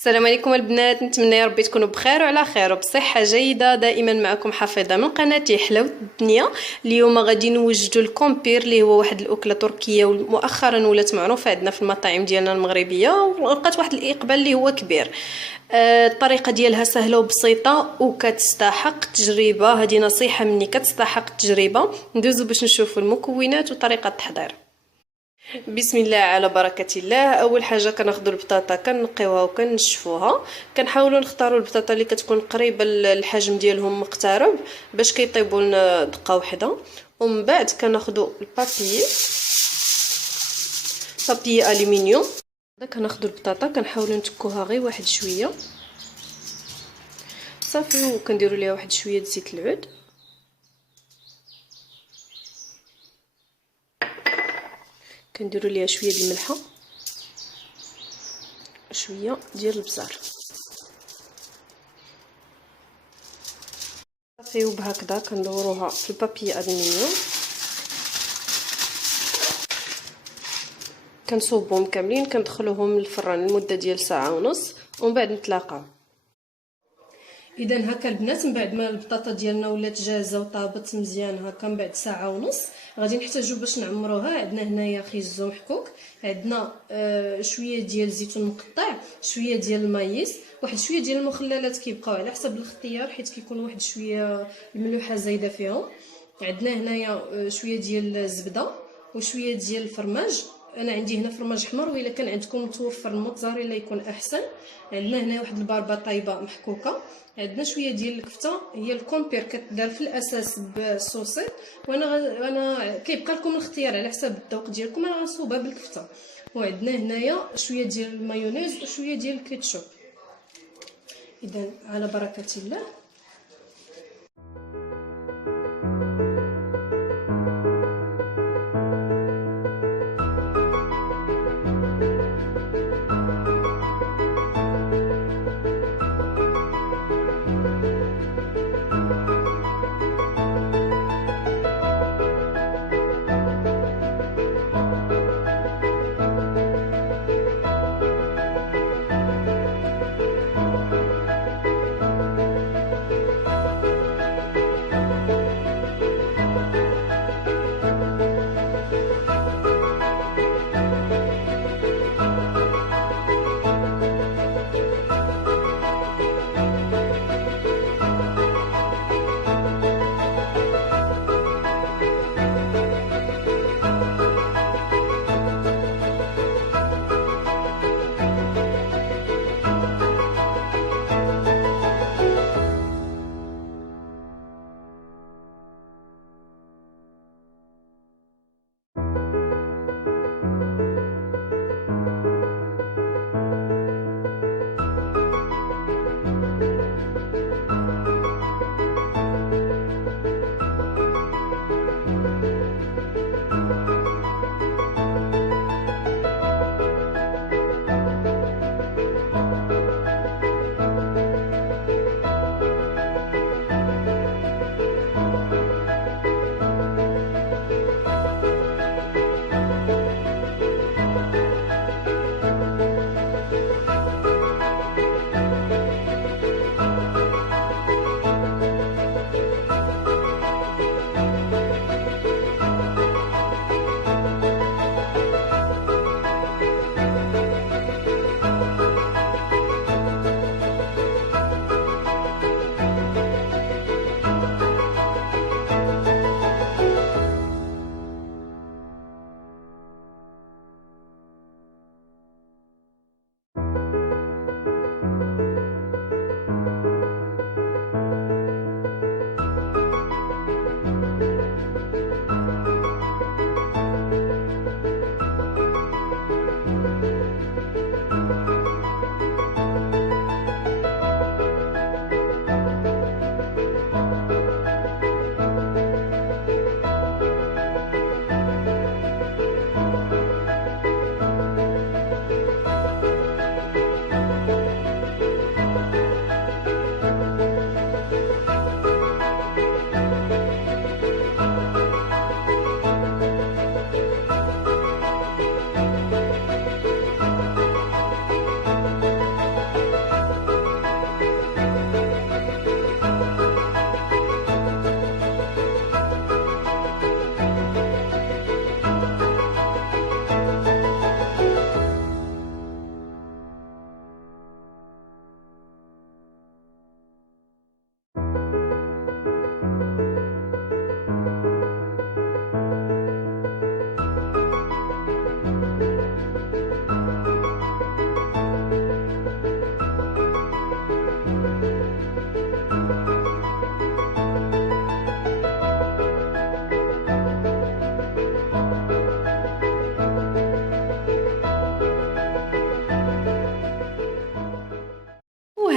السلام عليكم البنات، نتمنى يا ربي تكونوا بخير وعلى خير وبصحه جيده. دائما معكم حفيظه من قناه حلوة الدنيا. اليوم غادي نوجدوا الكومبير اللي هو واحد الاكله تركيه ومؤخرا ولات معروفه عندنا في المطاعم ديالنا المغربيه، ولقات واحد الاقبال اللي هو كبير. الطريقه ديالها سهله وبسيطه وكتستحق تجربه. هذه نصيحه مني، كتستحق تجربه. ندوزو باش نشوفوا المكونات وطريقه التحضير. بسم الله على بركه الله. اول حاجه كناخذوا البطاطا كنقيوها وكنشفوها. كنحاولوا نختاروا البطاطا اللي كتكون قريبه الحجم ديالهم مقترب باش كيطيبوا لنا دقه واحده. ومن بعد كناخذوا بابي الومنيوم. كناخذوا البطاطا كنحاولوا نتكوها غير واحد شويه صافي، وكنديروا ليها واحد شويه زيت العود، كنديروا ليها شويه ديال الملحه، شويه ديال البزار صافي. وبهكذا كندوروها في البابي الومنيوم، كنصوبهم كاملين، كندخلوهم للفران لمده ديال ساعه ونص ومن بعد نتلاقاو. اذا هكا البنات، من بعد ما البطاطا ديالنا ولات جاهزه وطابت مزيان هكا، من بعد ساعه ونص غادي نحتاجو باش نعمروها. عندنا هنايا خيزو محكوك، عندنا شويه ديال الزيتون مقطع، شويه ديال المايس، واحد شويه ديال المخللات كيبقاو على حسب الاختيار حيت كيكون واحد شويه الملوحه زايده فيهم. عندنا هنايا شويه ديال الزبده وشويه ديال الفرماج. انا عندي هنا فرماج احمر، والا كان عندكم متوفر الموتزاريلا يكون احسن. عندنا هنا واحد الباربه طايبه محكوكه. عندنا شويه ديال الكفته، هي الكومبير كتدار في الاساس بالصوصي، وانا كيبقى لكم الاختيار على حسب الذوق ديالكم. انا غنصوبها بالكفته. وعندنا هنايا شويه ديال المايونيز وشويه ديال الكيتشوب. اذا على بركه الله.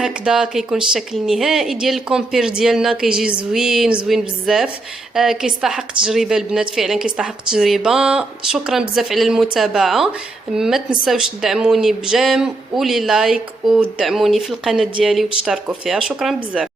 هكذا كيكون الشكل النهائي ديال الكومبير ديالنا، كيجي زوين بزاف. كيستحق تجربه البنات، فعلا كيستحق تجربه. شكرا بزاف على المتابعه، ما تنساوش تدعموني بجيم ولي لايك، ودعموني في القناه ديالي وتشتركوا فيها. شكرا بزاف.